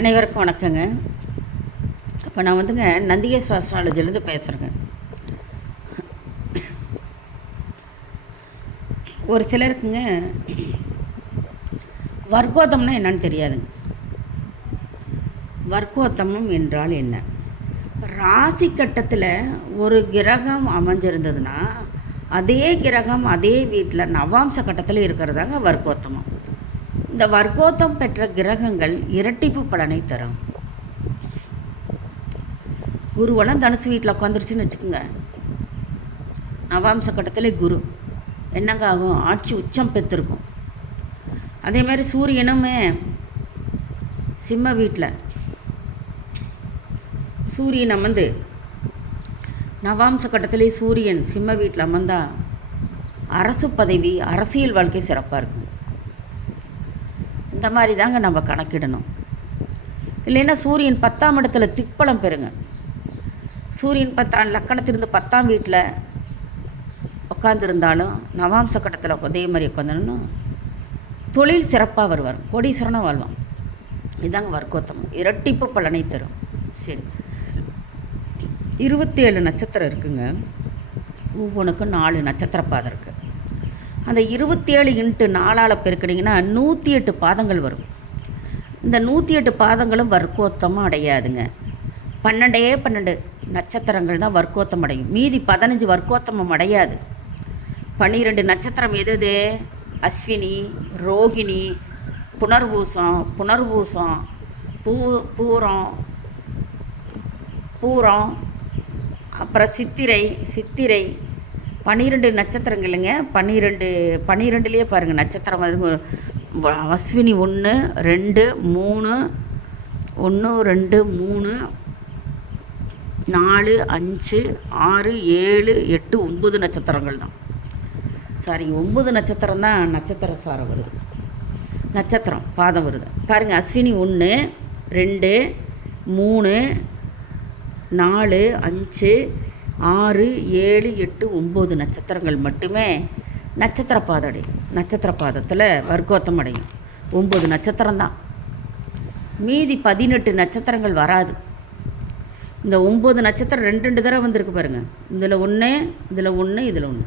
அனைவருக்கும் வணக்கங்க. இப்போ நான் வந்துங்க நந்திகேஸ்வர அஸ்ட்ராலஜிலேருந்து பேசுகிறேங்க. ஒரு சிலருக்குங்க வர்க்கோத்தம்னா என்னன்னு தெரியாதுங்க. வர்க்கோத்தமம் என்றால் என்ன? ராசி கட்டத்தில் ஒரு கிரகம் அமைஞ்சிருந்ததுன்னா அதே கிரகம் அதே வீட்டில் நவாம்ச கட்டத்தில் இருக்கிறதாங்க வர்க்கோத்தமம். இந்த வர்க்கோத்தம் பெற்ற கிரகங்கள் இரட்டிப்பு பலனை தரும். குருவெல்லாம் தனுசு வீட்டில் உட்காந்துருச்சுன்னு வச்சுக்கோங்க, நவாம்ச கட்டத்தில் குரு என்னங்க ஆகும்? ஆட்சி உச்சம் பெற்றிருக்கும். அதேமாதிரி சூரியனுமே சிம்ம வீட்டில் சூரியன் அமர்ந்து நவாம்ச கட்டத்திலே சூரியன் சிம்ம வீட்டில் அமர்ந்தா அரசு பதவி, அரசியல் வாழ்க்கை சிறப்பாக இருக்கும். இந்த மாதிரி தாங்க நம்ம கணக்கிடணும். இல்லைன்னா சூரியன் 10ஆம் இடத்துல திக்பலம் பெறுங்க. சூரியன் 10 லக்கணத்திலிருந்து 10ஆம் வீட்டில் உட்காந்துருந்தாலும் நவாம்ச கட்டத்தில் அதே மாதிரி உட்காந்துருந்தோம் தொழில் சிறப்பாக வருவார், கோடீஸ்வரனாக வாழ்வான். இதுதாங்க வர்க்கோத்தமம், இரட்டிப்பு பலனை தரும். சரி, 27 நட்சத்திரம் இருக்குங்க. ஒவ்வொன்றுக்கும் 4 நட்சத்திர பாதம் இருக்குது. அந்த 27 × 4 பெருக்கினீங்கன்னா 108 பாதங்கள் வரும். இந்த 108 பாதங்களும் வர்க்கோத்தமாக அடையாதுங்க. 12 நட்சத்திரங்கள் தான் வர்க்கோத்தம் அடையும். மீதி 15 வர்க்கோத்தமம் அடையாது. 12 நட்சத்திரம் எது? அஸ்வினி, ரோகிணி, புனர்பூசம், பூரம், அப்புறம் சித்திரை 12 நட்சத்திரங்கள்ங்க. 12லேயே பாருங்கள் நட்சத்திரம் வந்து அஸ்வினி 1 2 3 1 2 3 4 5 6 7 8 9 நட்சத்திரங்கள் தான். சாரி, 9 நட்சத்திரம் தான் நட்சத்திர சாரம் வருது, நட்சத்திரம் பாதம் வருது பாருங்கள். அஸ்வினி 1 2 3 4 5 6 7 8 9 நட்சத்திரங்கள் மட்டுமே நட்சத்திர பாதம் அடையும். நட்சத்திர பாதத்தில் வர்க்கோத்தம் அடையும் 9 நட்சத்திரம்தான். மீதி 18 நட்சத்திரங்கள் வராது. இந்த 9 நட்சத்திரம் 2 தடவை வந்திருக்கு பாருங்கள். இதில் 1 இதில் 1 இதில் 1,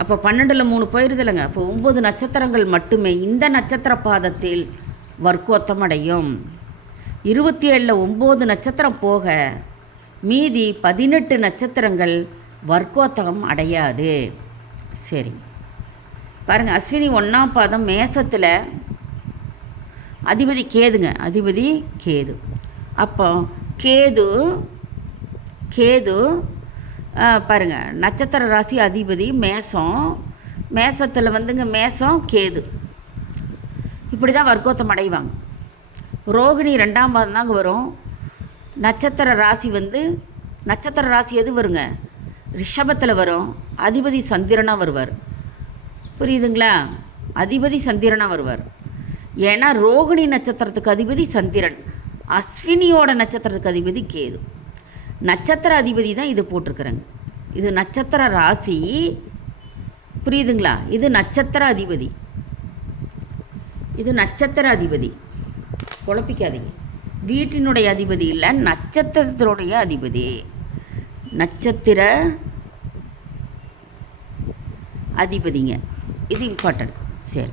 அப்போ 12ல் 3 போயிடுது இல்லைங்க. அப்போ 9 நட்சத்திரங்கள் மட்டுமே இந்த நட்சத்திர பாதத்தில் வர்க்கோத்தம் அடையும். 27ல் 9 நட்சத்திரம் போக மீதி 18 நட்சத்திரங்கள் வர்க்கோத்தகம் அடையாது. சரி பாருங்கள், அஸ்வினி 1ஆம் பாதம் மேசத்தில் அதிபதி கேதுங்க. அதிபதி கேது. அப்போ கேது பாருங்கள், நட்சத்திர ராசி அதிபதி மேசத்தில் வந்துங்க மேசம் கேது. இப்படி தான் வர்க்கோத்தம் அடைவாங்க. ரோகிணி 2ஆம் பாதம் தாங்க வரும். நட்சத்திர ராசி எது வருங்க? ரிஷபத்தில் வரும். அதிபதி சந்திரனாக வருவார். புரியுதுங்களா? அதிபதி சந்திரனாக வருவார். ஏன்னா ரோகிணி நட்சத்திரத்துக்கு அதிபதி சந்திரன், அஸ்வினியோட நட்சத்திரத்துக்கு அதிபதி கேது. நட்சத்திர அதிபதி தான் இது போட்டிருக்கிறேங்க. இது நட்சத்திர ராசி, புரியுதுங்களா? இது நட்சத்திர அதிபதி, குழப்பிக்காதீங்க. வீட்டினுடைய அதிபதி இல்லை, நட்சத்திரத்தினுடைய அதிபதி. நட்சத்திர அதிபதிங்க, இது இம்பார்ட்டன்ட். சரி,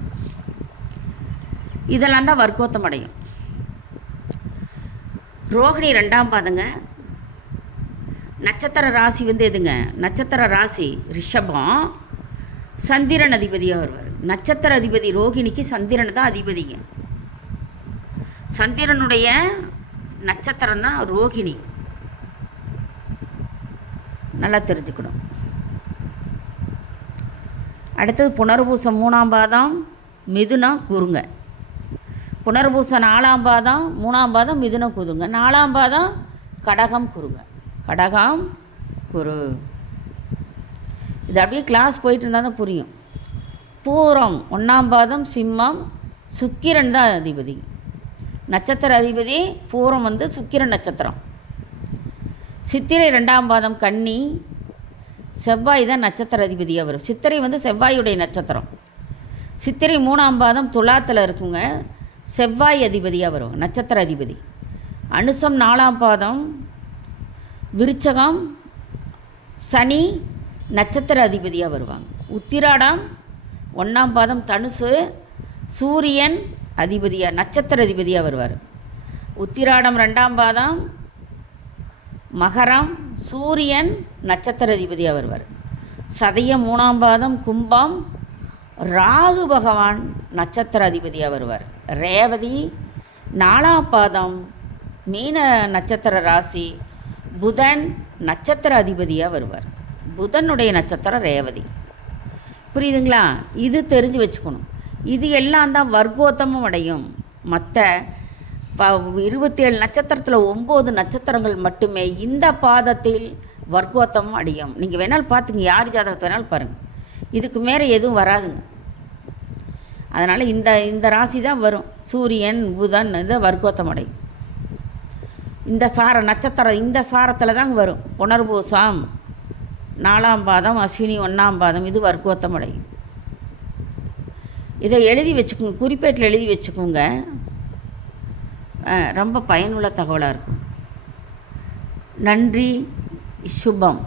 இதெல்லாம் தான் வர்க்கோத்தம் அடையும். ரோகிணி 2ஆம் பாதங்க. நட்சத்திர ராசி வந்து எதுங்க? நட்சத்திர ராசி ரிஷபம், சந்திரன் அதிபதியாக வருவார். நட்சத்திர அதிபதி ரோகிணிக்கு சந்திரன் தான் அதிபதிங்க. சந்திரனுடைய நட்சத்திரம் தான் ரோகிணி, நல்லா தெரிஞ்சுக்கணும். அடுத்தது புனர்பூசம் 3ஆம் பாதம் மிதுனம் குருங்க. புனர்பூசம் 4ஆம் பாதம் 3ஆம் பாதம் மிதுனம் குருங்க. 4ஆம் பாதம் கடகம் குருங்க. கடகம் குரு. இது அப்படியே கிளாஸ் போயிட்டு இருந்தால் தான் புரியும். பூரம் 1ஆம் பாதம் சிம்மம், சுக்கிரன் தான் அதிபதி. நட்சத்திர அதிபதி பூரம் வந்து சுக்கிரன் நட்சத்திரம். சித்திரை 2ஆம் பாதம் கன்னி, செவ்வாய் தான் நட்சத்திர அதிபதியாக வரும். சித்திரை வந்து செவ்வாயுடைய நட்சத்திரம். சித்திரை 3ஆம் பாதம் துலாத்தில் இருக்குங்க. செவ்வாய் அதிபதியாக வரும், நட்சத்திர அதிபதி. அனுசம் 4ஆம் பாதம் விருச்சகம் சனி நட்சத்திர அதிபதியாக வருவாங்க. உத்திராடம் 1ஆம் பாதம் தனுசு சூரியன் அதிபதியாக நட்சத்திர அதிபதியாக வருவார். உத்திராடம் 2ஆம் பாதம் மகரம் சூரியன் நட்சத்திர அதிபதியாக வருவார். சதயம் 3ஆம் பாதம் கும்பம் ராகு பகவான் நட்சத்திர அதிபதியாக வருவார். ரேவதி 4ஆம் பாதம் மீன நட்சத்திர ராசி புதன் நட்சத்திர அதிபதியாக வருவார். புதனுடைய நட்சத்திரம் ரேவதி. புரியுதுங்களா? இது தெரிஞ்சு வச்சுக்கணும். இது எல்லாம் தான் வர்க்கோத்தமம் அடையும். மற்ற 27 நட்சத்திரத்தில் 9 நட்சத்திரங்கள் மட்டுமே இந்த பாதத்தில் வர்க்கோத்தமம் அடையும். நீங்கள் வேணாலும் பார்த்துங்க, யார் ஜாதகத்தை வேணாலும் பாருங்கள், இதுக்கு மேலே எதுவும் வராதுங்க. அதனால் இந்த ராசி தான் வரும். சூரியன் புதன் இது வர்க்கோத்தம் அடையும். இந்த நட்சத்திரம் இந்த சாரத்தில் தாங்க வரும். புனர்பூசம் 4ஆம் பாதம் அஸ்வினி 1ஆம் பாதம் இது வர்க்கோத்தம் அடையும். இதை எழுதி வச்சுக்கோங்க, குறிப்பேட்டில் எழுதி வச்சுக்கோங்க. ரொம்ப பயனுள்ள தகவலாக இருக்கும். நன்றி. சுபம்.